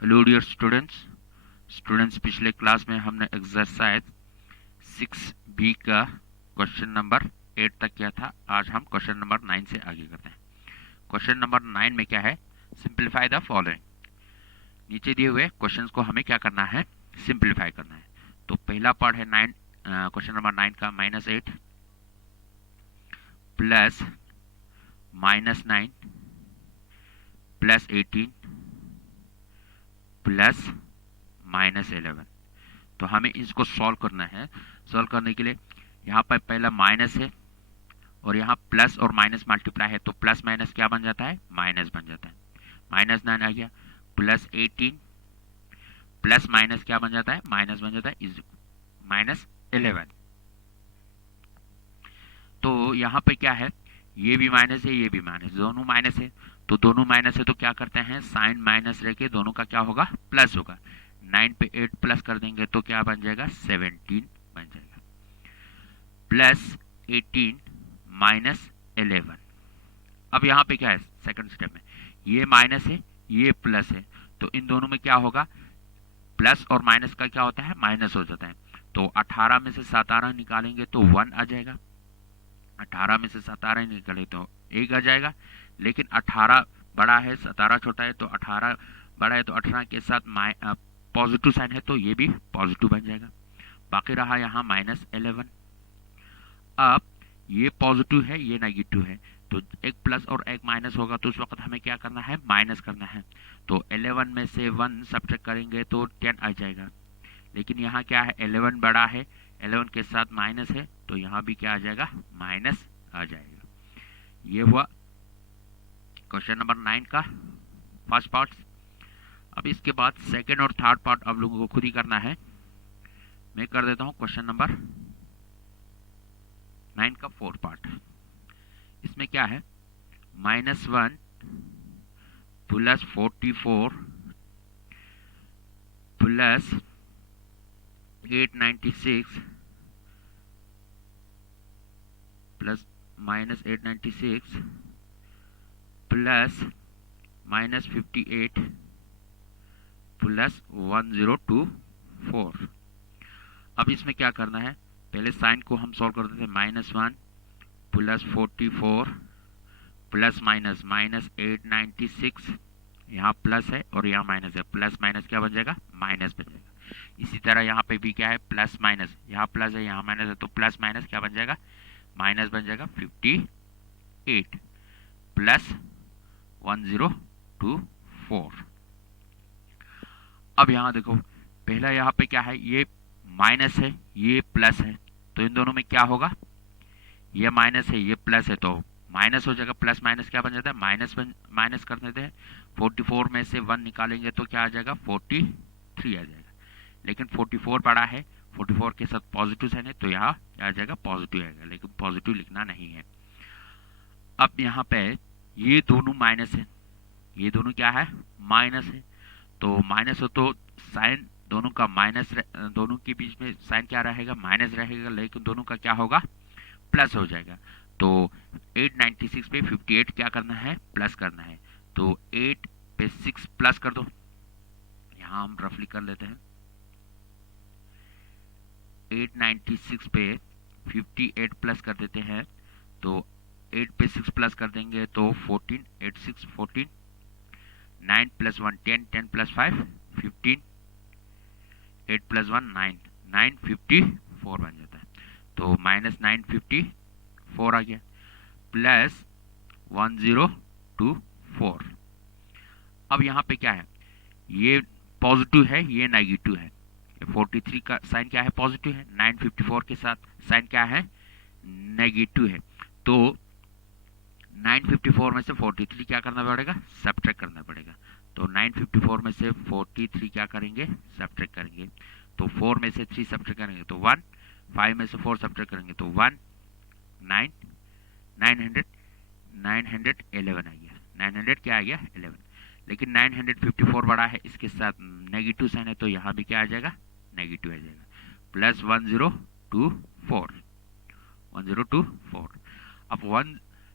Hello dear students पिछले class में हमने एक्सरसाइज 6B का क्वेश्चन नंबर 8 तक किया था। आज हम क्वेश्चन नंबर 9 से आगे करते हैं। क्वेश्चन नंबर 9 में क्या है, सिंप्लीफाई द फॉलोइंग। नीचे दिए हुए क्वेश्चंस को हमें क्या करना है, सिंप्लीफाई करना है। तो पहला पार्ट है 9, क्वेश्चन नंबर 9 का -8 प्लस -9 प्लस 18 प्लस -11। तो हमें इसको सॉल्व करना है। सॉल्व करने के लिए यहाँ पर पहला माइनस है और यहाँ प्लस और माइनस मल्टीप्लाई है, तो प्लस माइनस क्या बन जाता है, माइनस बन जाता है। -9 आ गया, प्लस 18 प्लस माइनस क्या बन जाता है, माइनस बन जाता है, इज -11। तो यहाँ पे क्या है, ये भी माइनस है, ये भी माइनस, दोनों माइनस है। तो दोनों माइनस है तो क्या करते हैं, साइन माइनस रह के दोनों का क्या होगा, प्लस होगा। 9 पे 8 प्लस कर देंगे तो क्या बन जाएगा, 17 बन जाएगा। प्लस 18 -11। अब यहाँ पे क्या है, सेकंड स्टेप में ये माइनस है, ये प्लस है, तो इन दोनों में क्या होगा, प्लस और माइनस का क्या होता है, माइनस हो जाता है। तो 18 में से 17 निकालेंगे तो 1 आ जाएगा। 18 में से 17 निकले तो 1 आ जाएगा। लेकिन 18 बड़ा है, 17 छोटा है, तो 18 बड़ा है तो 18 के साथ पॉजिटिव साइन है तो ये भी पॉजिटिव बन जाएगा। बाकी रहा यहाँ -11। अब ये पॉजिटिव है, ये नेगेटिव है, तो एक प्लस और एक माइनस होगा, तो उस वक्त हमें क्या करना है, माइनस करना है। तो 11 में से 1 सब्ट्रैक्ट करेंगे तो 10 आ जाएगा। लेकिन यहाँ क्या है, 11 बड़ा है, 11 के साथ माइनस है, तो यहाँ भी क्या आ जाएगा, माइनस आ जाएगा। ये हुआ क्वेश्चन नंबर 9 का फर्स्ट पार्ट। अब इसके बाद सेकंड और थर्ड पार्ट आप लोगों को खुद ही करना है। मैं कर देता हूँ क्वेश्चन नंबर 9 का फोर्थ पार्ट। इसमें क्या है, -1 plus 44 plus 896 plus -896 plus -58 plus 1024। अब इसमें क्या करना है, पहले साइन को हम सॉल्व कर देते हैं। -1 प्लस 44 प्लस माइनस -896, यहाँ प्लस है और यहाँ माइनस है, प्लस माइनस क्या बन जाएगा, माइनस बन जाएगा। इसी तरह यहाँ पे भी क्या है, प्लस माइनस, यहाँ प्लस है यहाँ माइनस है, तो प्लस माइनस क्या बन जाएगा, माइनस बन जाएगा। 58 प्लस 1024। अब यहाँ देखो, पहला यहाँ पे क्या है, ये माइनस है, ये प्लस है, तो इन दोनों में क्या होगा, ये माइनस है, ये प्लस है, तो माइनस हो जाएगा। प्लस माइनस क्या बन जाता है, माइनस कर देते हैं। 44 में से 1 निकालेंगे तो क्या आ जाएगा, 43 आ जाएगा। लेकिन 44 बड़ा है, 44 के साथ पॉजिटिव साइन है, तो यहाँ आ जाएगा पॉजिटिव आएगा, लेकिन पॉजिटिव लिखना नहीं है। अब यहाँ पे ये दोनों माइनस है, ये दोनों क्या है, माइनस है। तो माइनस हो तो साइन दोनों का माइनस, दोनों के बीच में साइन क्या रहेगा, माइनस रहेगा, लेकिन दोनों का क्या होगा, प्लस हो जाएगा। तो 896 पे 58 क्या करना है, प्लस करना है। तो 8 पे 6 प्लस कर दो, यहाँ हम रफली कर लेते हैं। 896 पे 58 प्लस कर देते हैं, तो 8 पे 6 प्लस कर देंगे तो 14, 8 6 14, 9 प्लस 1 10, 10 प्लस 5 15, 8 प्लस 1 9, 954 बन जाता है। तो -954 आ गया, प्लस 1024। अब यहाँ पे क्या है, ये पॉजिटिव है, ये नेगेटिव है। 43 का साइन क्या है, पॉजिटिव है, 954 के साथ साइन क्या है, नेगेटिव है। तो 954 में से 43 क्या करना पड़ेगा, सब्ट्रैक्ट करना पड़ेगा। तो 954 में से 43 क्या करेंगे, सब्ट्रैक्ट करेंगे। तो 4 में से 3 सब्ट्रैक्ट करेंगे तो 1, 5 में से 4 सब्ट्रैक्ट करेंगे तो 1, 9, 911 आ गया। 900 क्या आ गया, 11। लेकिन 954 बड़ा है, इसके साथ नेगेटिव साइन है, तो यहाँ भी क्या आ जाएगा, नेगेटिव आ जाएगा। प्लस 1024, 1024। अब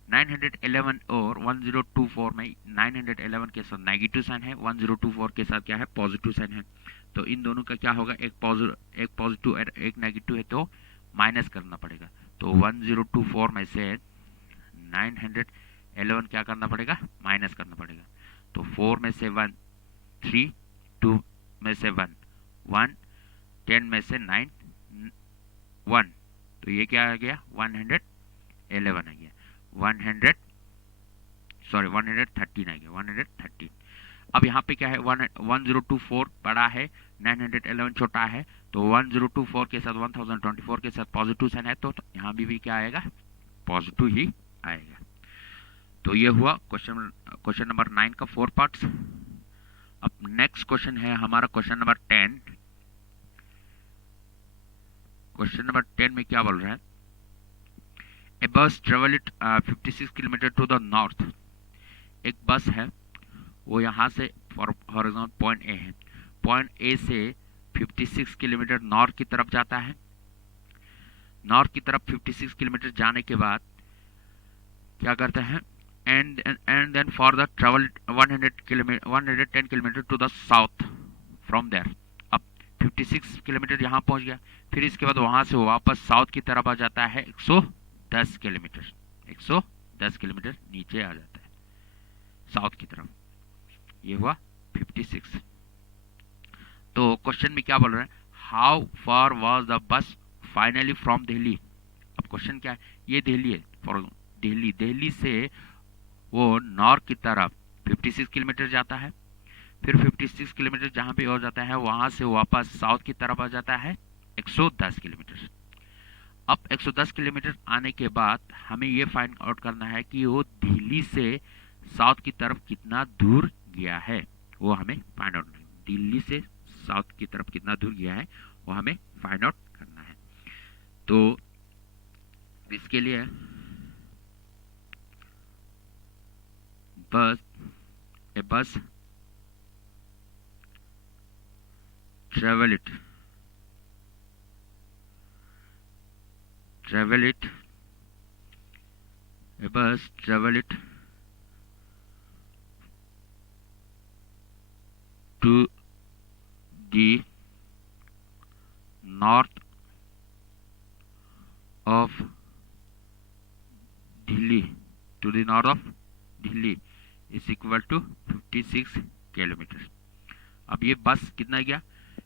911 और 1024 में 911 के साथ नेगेटिव साइन है, 1024 के साथ क्या है, पॉजिटिव साइन है। तो इन दोनों का क्या होगा, एक पॉजिटिव और एक नेगेटिव है, तो माइनस करना पड़ेगा। तो 1024 में से 911 क्या करना पड़ेगा, माइनस करना पड़ेगा। तो 4 में से 1 3, 2 में से 1 1, 10 में से 9 1, तो ये क्या आ गया, 111 आ गया, 113 आ गया, 113। अब यहाँ पे क्या है, 1024 बड़ा है, 911 छोटा है, तो 1024 के साथ 1024 के साथ पॉजिटिव साइन है, तो यहाँ भी क्या आएगा, पॉजिटिव ही आएगा। तो ये हुआ क्वेश्चन नंबर 9 का 4 पार्ट्स। अब नेक्स्ट क्वेश्चन है हमारा क्वेश्चन नंबर 10। क्वेश्चन नंबर 10 में क्या बोल रहा है, a bus travelled 56 kilometre to the north. एक बस है, वो यहाँ से फॉर एग्जाम्पल पॉइंट ए है, पॉइंट ए से 56 किलोमीटर नॉर्थ की तरफ जाता है। नॉर्थ की तरफ 56 किलोमीटर जाने के बाद क्या करते हैं, and then for the travel 110 kilometre to the south from there. अब 56 किलोमीटर यहाँ पहुँच गया, फिर इसके बाद वहाँ से वापस साउथ की तरफ आ जाता है 110 किलोमीटर, 110 किलोमीटर नीचे आ जाता है साउथ की तरफ। ये हुआ 56। तो क्वेश्चन में क्या बोल रहा है, how far was the bus finally from Delhi. अब क्वेश्चन क्या है, ये दिल्ली है, फॉर दिल्ली से वो नॉर्थ की तरफ 56 किलोमीटर जाता है, फिर 56 किलोमीटर जहाँ पे हो जाता है वहाँ से वापस साउथ की तरफ आ जाता है 110 किलोमीटर। अब 110 किलोमीटर आने के बाद हमें ये फाइंड आउट करना है कि वो दिल्ली से साउथ की तरफ कितना दूर गया है, वो हमें फाइंड आउट, दिल्ली से साउथ की तरफ कितना दूर गया है वो हमें फाइंड आउट करना है। तो इसके लिए a bus travel it a bus travel it to the north of Delhi, is equal to 56 kilometre. अब ये बस कितना गया,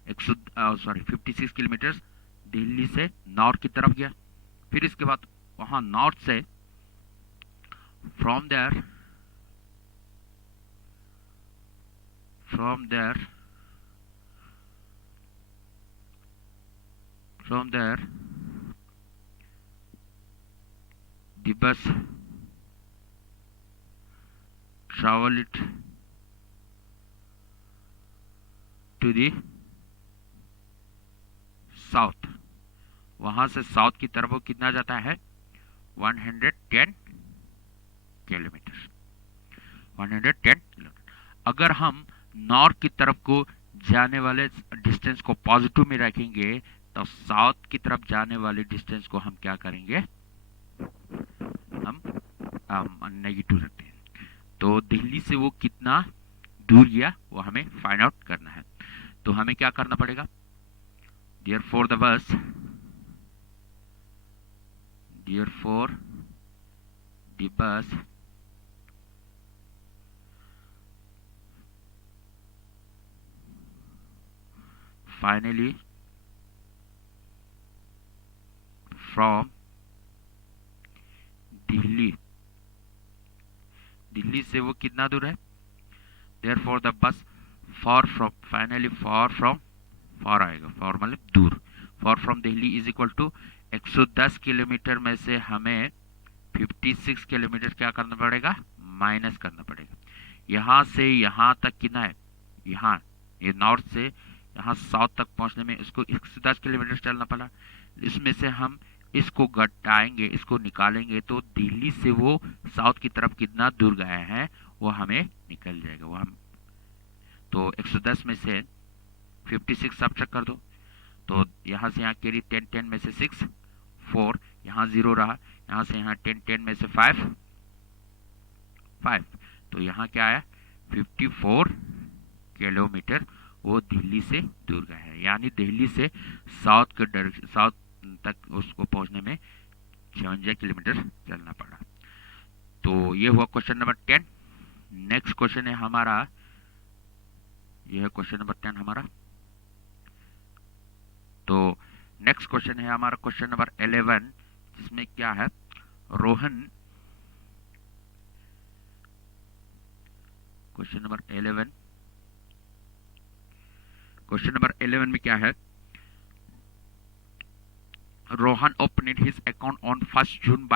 56 किलोमीटर दिल्ली से नॉर्थ की तरफ गया, फिर इसके बाद वहाँ नॉर्थ से from there the bus travel it to the south. वहां से साउथ की तरफ वो कितना जाता है, 110 किलोमीटर, 110 किलोमीटर। अगर हम नॉर्थ की तरफ को जाने वाले डिस्टेंस को पॉजिटिव में रखेंगे तो साउथ की तरफ जाने वाले डिस्टेंस को हम क्या करेंगे, हम नेगेटिव रखते हैं। तो दिल्ली से वो कितना दूर गया वो हमें फाइंड आउट करना है। तो हमें क्या करना पड़ेगा, therefore the bus finally from Delhi से वो कितना दूर है, therefore the bus far आएगा, फॉर मतलब दूर, far from Delhi is equal to 110 kilometre में से हमें 56 किलोमीटर क्या करना पड़ेगा, माइनस करना पड़ेगा। यहाँ से यहाँ तक कितना है, यहाँ ये नॉर्थ से यहाँ साउथ तक पहुँचने में इसको 110 किलोमीटर चलना पड़ा। इसमें से हम इसको घटाएंगे, इसको निकालेंगे तो दिल्ली से वो साउथ की तरफ कितना दूर गया है वो हमें निकल जाएगा। वो हम तो 110 में से 56 सब्ट्रैक्ट कर दो, तो यहाँ से यहाँ कैरी 10 में से 6 4, यहाँ 0 रहा, यहाँ से यहाँ 10 में से 5 5। तो यहाँ क्या आया 54 किलोमीटर वो दिल्ली से दूर गया है, यानी दिल्ली से साउथ के डायरेक्शन साउथ तक उसको पहुंचने में 56 किलोमीटर चलना पड़ा। तो ये हुआ क्वेश्चन नंबर 10। नेक्स्ट क्वेश्चन है हमारा, यह है क्वेश्चन नंबर 10 हमारा। तो नेक्स्ट क्वेश्चन है हमारा क्वेश्चन नंबर 11, जिसमें क्या है Rohan, question number 11, question number 11 में क्या है, Rohan opened his account on 1st June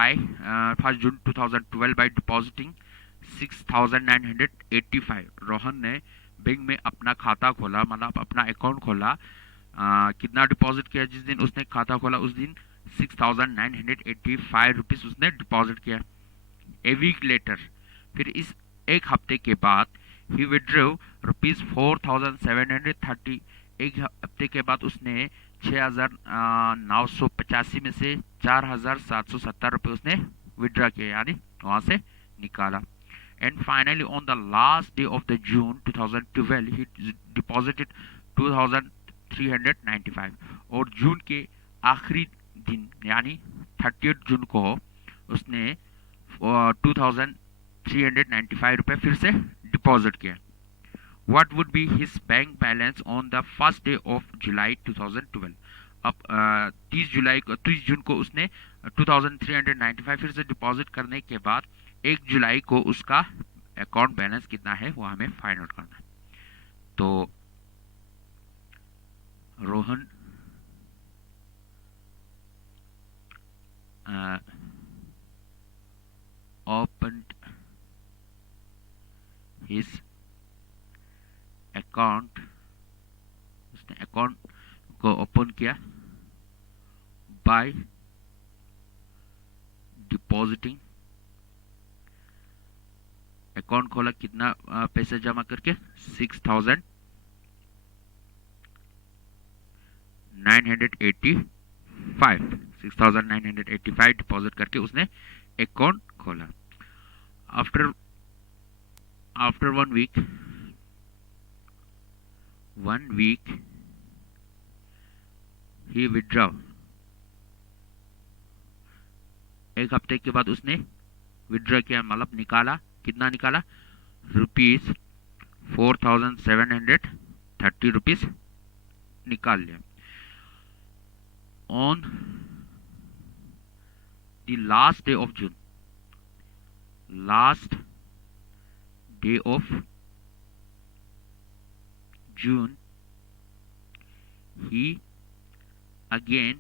2012 by depositing 6,985। Rohan ने बैंक में अपना खाता खोला, मतलब अपना अकाउंट खोला। कितना डिपॉजिट किया? जिस दिन उसने खाता खोला उस दिन 6,985 रुपीज उसने डिपॉजिट किया। ए वीक लेटर, फिर इस एक हफ्ते के बाद ही विड्रॉ रुपीज 4,730। एक हफ्ते के बाद उसने 6,985 में से 4,770 रुपये उसने विड्रॉ किया, यानी वहां से निकाला। And finally on the last day of the June 2012 he deposited 2,395। और जून के आखिरी दिन यानी 30 जून को उसने 2,395 रुपये फिर से डिपॉजिट किया। What would be his bank balance on the first day of July 2012? अब 30 जून को उसने 2,395 फिर से डिपॉजिट करने के बाद 1 जुलाई को उसका अकाउंट बैलेंस कितना है वो हमें फाइंड आउट करना है। तो रोहन opened his अकाउंट, उसने अकाउंट को ओपन किया बाय डिपॉजिटिंग, अकाउंट खोला कितना पैसा जमा करके 6,985 डिपॉजिट करके उसने अकाउंट खोला। आफ्टर 1 week he withdraw, एक हफ्ते के बाद उसने विड्रॉ किया, मतलब निकाला। कितना निकाला? रुपीज 4,730 रुपीज निकाल लिया। On the last day of June, last day of June, he again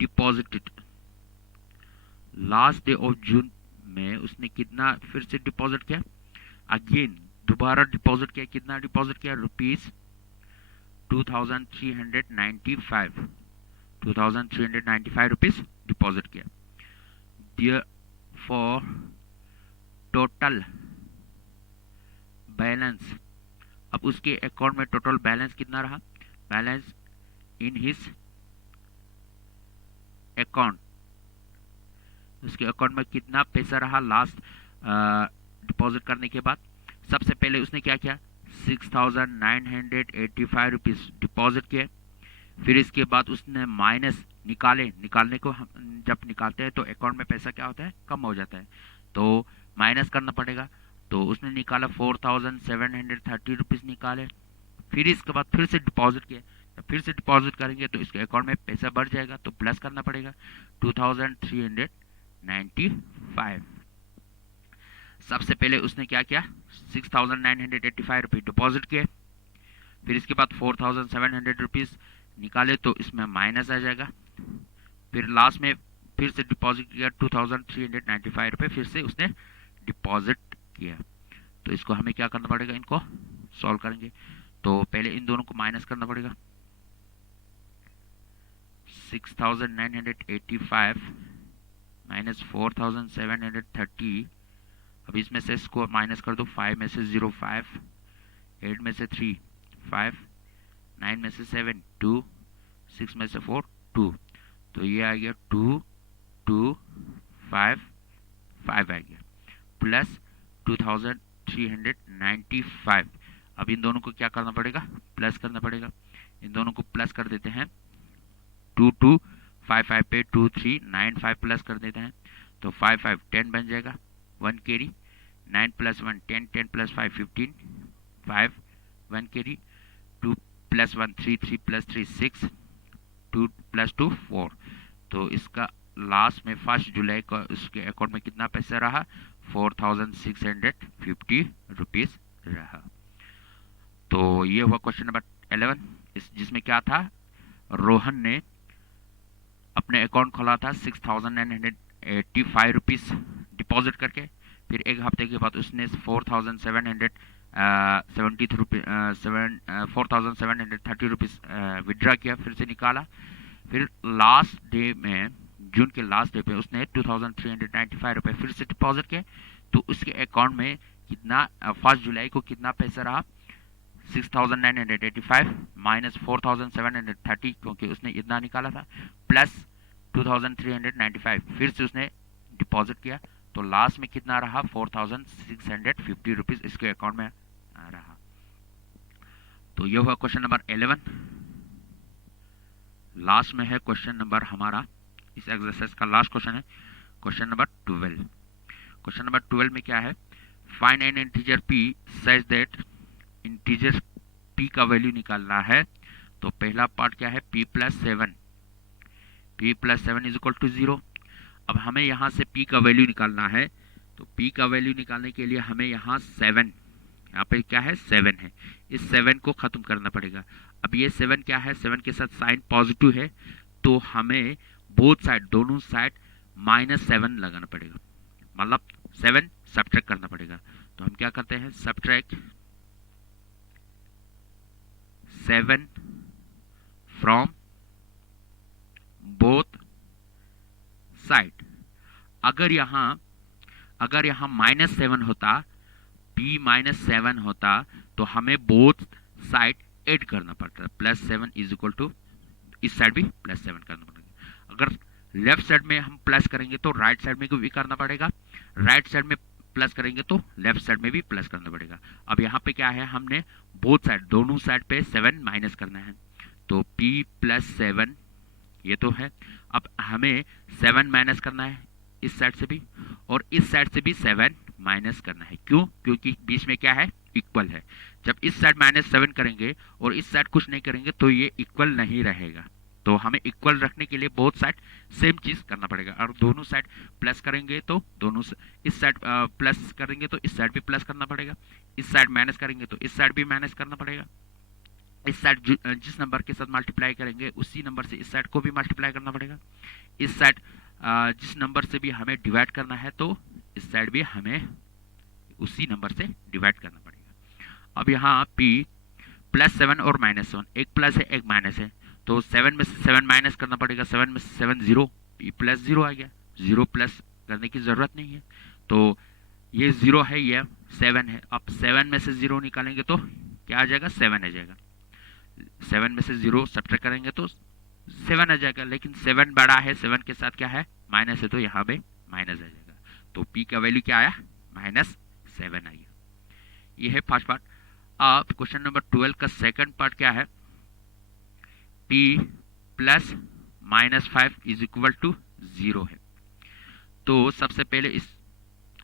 deposited। Last day of June में उसने कितना फिर से डिपॉजिट किया? अगेन दोबारा डिपॉजिट किया। कितना डिपॉजिट किया? रुपीज 2,395 रुपीज डिपॉजिट किया। Therefore टोटल बैलेंस, अब उसके अकाउंट में टोटल बैलेंस कितना रहा? बैलेंस इन हिज अकाउंट, उसके अकाउंट में कितना पैसा रहा लास्ट डिपॉजिट करने के बाद? सबसे पहले उसने क्या किया? 6,985 रुपीज डिपॉजिट किए। फिर इसके बाद उसने माइनस निकालने को जब निकालते हैं तो अकाउंट में पैसा क्या होता है? कम हो जाता है, तो माइनस करना पड़ेगा। तो उसने निकाला 4,730 रुपीज निकाले। फिर इसके बाद फिर से डिपॉजिट किया। जब फिर से डिपॉजिट करेंगे तो इसके अकाउंट में पैसा बढ़ जाएगा, तो प्लस करना पड़ेगा 2,395। सबसे पहले उसने क्या किया? 6,985 रुपीज डिपॉजिट किए। फिर इसके बाद 4,700 रुपीज निकाले तो इसमें माइनस आ जाएगा। फिर लास्ट में फिर से डिपॉजिट किया 2,395 रुपये फिर से उसने डिपॉजिट किया। तो इसको हमें क्या करना पड़ेगा? इनको सॉल्व करेंगे तो पहले इन दोनों को माइनस करना पड़ेगा। 6,985 माइनस 4,730। अब इसमें से इसको माइनस कर दो। 5 में से 0 5, 8 में से 3 5, 9 में से 7 2, 6 में से 4 2। तो ये आ गया 2 2 5 5 आ गया। प्लस 2395। अब इन दोनों को क्या करना पड़ेगा, प्लस करना पड़ेगा। इन दोनों को प्लस कर देते हैं, 2255 पे 2395 प्लस कर देते हैं, तो 55 10 बन जाएगा, 1 carry, 9 plus 1 10, 10 plus 5 15, 5 1 carry, 2 plus 1 3, 3 plus 3 6, 2 plus 2 4। तो इसका लास्ट में 1 जुलाई का उसके अकाउंट में कितना पैसा रहा, 4650 रुपीज़ रहा। तो ये हुआ क्वेश्चन नंबर 11, जिसमें क्या था, रोहन ने अपने अकाउंट खोला था 6985 रुपीज़ डिपॉजिट करके, फिर एक हफ्ते के बाद उसने 4730 रुपीज़ विड्रा किया, फिर से निकाला। फिर लास्ट डे में, जून के लास्ट डे पे उसने 2395 रुपये फिर से डिपॉजिट किए, तो उसके अकाउंट में कितना 1 जुलाई को कितना पैसा रहा, 6985 माइनस 4730, क्योंकि उसने इतना निकाला था, प्लस 2395 फिर से उसने डिपॉजिट किया, तो लास्ट में कितना रहा, 4650 रुपीज़ इसके अकाउंट में रहा। तो ये हुआ क्वेश्चन नंबर 11। लास्ट में है क्वेश्चन नंबर हमारा, इस एक्सरसाइज का लास्ट क्वेश्चन है क्वेश्चन नंबर 12। क्वेश्चन नंबर 12 में क्या है, find an integer p such that, integer p का वैल्यू निकालना है। तो पहला पार्ट क्या है, p plus 7 is equal to 0। अब हमें यहाँ से p का वैल्यू निकालना है, तो p का वैल्यू निकालने के लिए हमें यहाँ 7, यहाँ पे क्या है 7 है, इस 7 को खत्म करना पड़ेगा। अब ये 7 क्या है, 7 के साथ साइन पॉजिटिव है, तो हमें बोथ साइड, दोनों साइड -7 लगाना पड़ेगा, मतलब 7 सब्ट्रैक्ट करना पड़ेगा। तो हम क्या करते हैं, सब्ट्रैक्ट 7 फ्रॉम बोथ साइड। अगर यहाँ -7 होता, p -7 होता, तो हमें बोथ साइड ऐड करना पड़ता है, +7 इज इक्वल टू, इस साइड भी +7 करना पड़ेगा। अगर लेफ्ट साइड में हम प्लस करेंगे तो राइट साइड में भी करना पड़ेगा, राइट साइड में प्लस करेंगे तो लेफ्ट साइड में भी प्लस करना पड़ेगा। अब यहाँ पे क्या है, हमने बोथ साइड, दोनों साइड पे 7 माइनस करना है, तो p + 7 ये तो है। अब हमें 7 माइनस करना है इस साइड से भी, और इस साइड से भी 7 माइनस करना है। क्यों, क्योंकि बीच में क्या है, इक्वल है। जब इस साइड -7 करेंगे और इस साइड कुछ नहीं करेंगे तो ये इक्वल नहीं रहेगा। तो हमें इक्वल रखने के लिए बोथ साइड सेम चीज करना पड़ेगा, और दोनों साइड प्लस करेंगे तो दोनों, इस साइड प्लस करेंगे तो इस साइड भी प्लस करना पड़ेगा, इस साइड माइनस करेंगे तो इस साइड भी माइनस करना पड़ेगा। इस साइड जिस नंबर के साथ मल्टीप्लाई करेंगे उसी नंबर से इस साइड को भी मल्टीप्लाई करना पड़ेगा। इस साइड जिस नंबर से भी हमें डिवाइड करना है तो इस साइड भी हमें उसी नंबर से डिवाइड करना पड़ेगा। अब यहाँ p +7 और -7, एक प्लस है एक माइनस है, तो 7 में से 7 माइनस करना पड़ेगा, 7 में से 7 0, p + 0 आ गया, 0 प्लस करने की ज़रूरत नहीं है, तो ये 0 है, ये 7 है। अब 7 में से 0 निकालेंगे तो क्या आ जाएगा, 7 आ जाएगा। 7 में से 0 सब्ट्रैक्ट करेंगे तो 7 आ जाएगा, लेकिन 7 बड़ा है, 7 के साथ क्या है, माइनस है, तो यहाँ पे माइनस आ जाएगा। तो p का वैल्यू क्या आया, -7 आ गया। ये है फर्स्ट पार्ट। अब क्वेश्चन नंबर 12 का सेकंड पार्ट क्या है, p + -5 इज इक्वल टू 0 है। तो सबसे पहले इस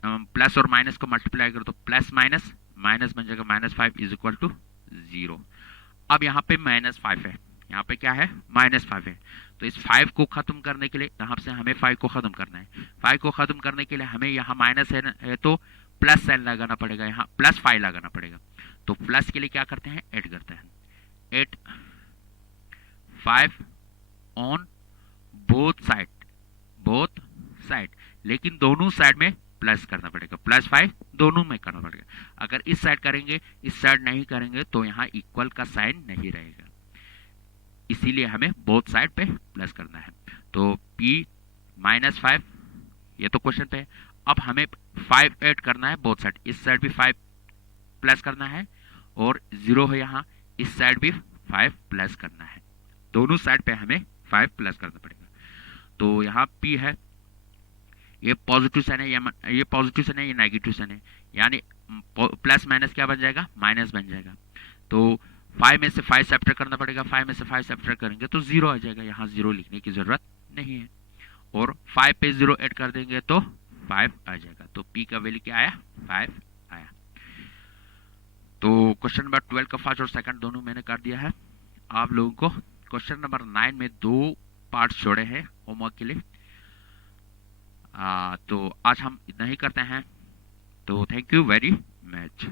प्लस और माइनस को मल्टीप्लाई करो तो प्लस माइनस माइनस बन जाएगा, -5 इज इक्वल टू 0। अब यहाँ पे -5 है, यहाँ पे क्या है, -5 है, तो इस 5 को खत्म करने के लिए यहाँ से हमें 5 को खत्म करना है। 5 को खत्म करने के लिए हमें यहाँ माइनस है तो प्लस साइन लगाना पड़ेगा, यहाँ +5 लगाना पड़ेगा। तो प्लस के लिए क्या करते हैं, ऐड करते हैं, 8 5 ऑन बोथ साइड, लेकिन दोनों साइड में प्लस करना पड़ेगा, +5 दोनों में करना पड़ेगा। अगर इस साइड करेंगे इस साइड नहीं करेंगे तो यहाँ इक्वल का साइन नहीं रहेगा, इसीलिए हमें बोथ साइड पे प्लस करना है। तो p -5 ये तो क्वेश्चन पे है। अब हमें 5 ऐड करना है बोथ साइड, इस साइड भी 5 प्लस करना है, और 0 है यहाँ, इस साइड भी 5 प्लस करना है, दोनों साइड पे हमें 5 प्लस करना पड़ेगा। तो यहाँ p है, ये पॉजिटिव साइन है, ये पॉजिटिव साइन है, ये नेगेटिव साइन है, यानी प्लस माइनस क्या बन जाएगा, माइनस बन जाएगा। तो 5 में से 5 सब्ट्रैक्ट करना पड़ेगा, 5 में से 5 सब्ट्रैक्ट करेंगे तो 0 आ जाएगा, यहाँ 0 लिखने की जरूरत नहीं है। और 5 पे 0 ऐड कर देंगे तो 5 आ जाएगा। तो p का वैल्यू क्या आया, 5 आया। तो क्वेश्चन नंबर 12 का फर्स्ट और सेकंड दोनों मैंने कर दिया है। आप लोगों को क्वेश्चन नंबर 9 में 2 पार्ट्स छोड़े हैं होमवर्क के लिए। तो आज हम इतना ही करते हैं। तो थैंक यू वेरी मच।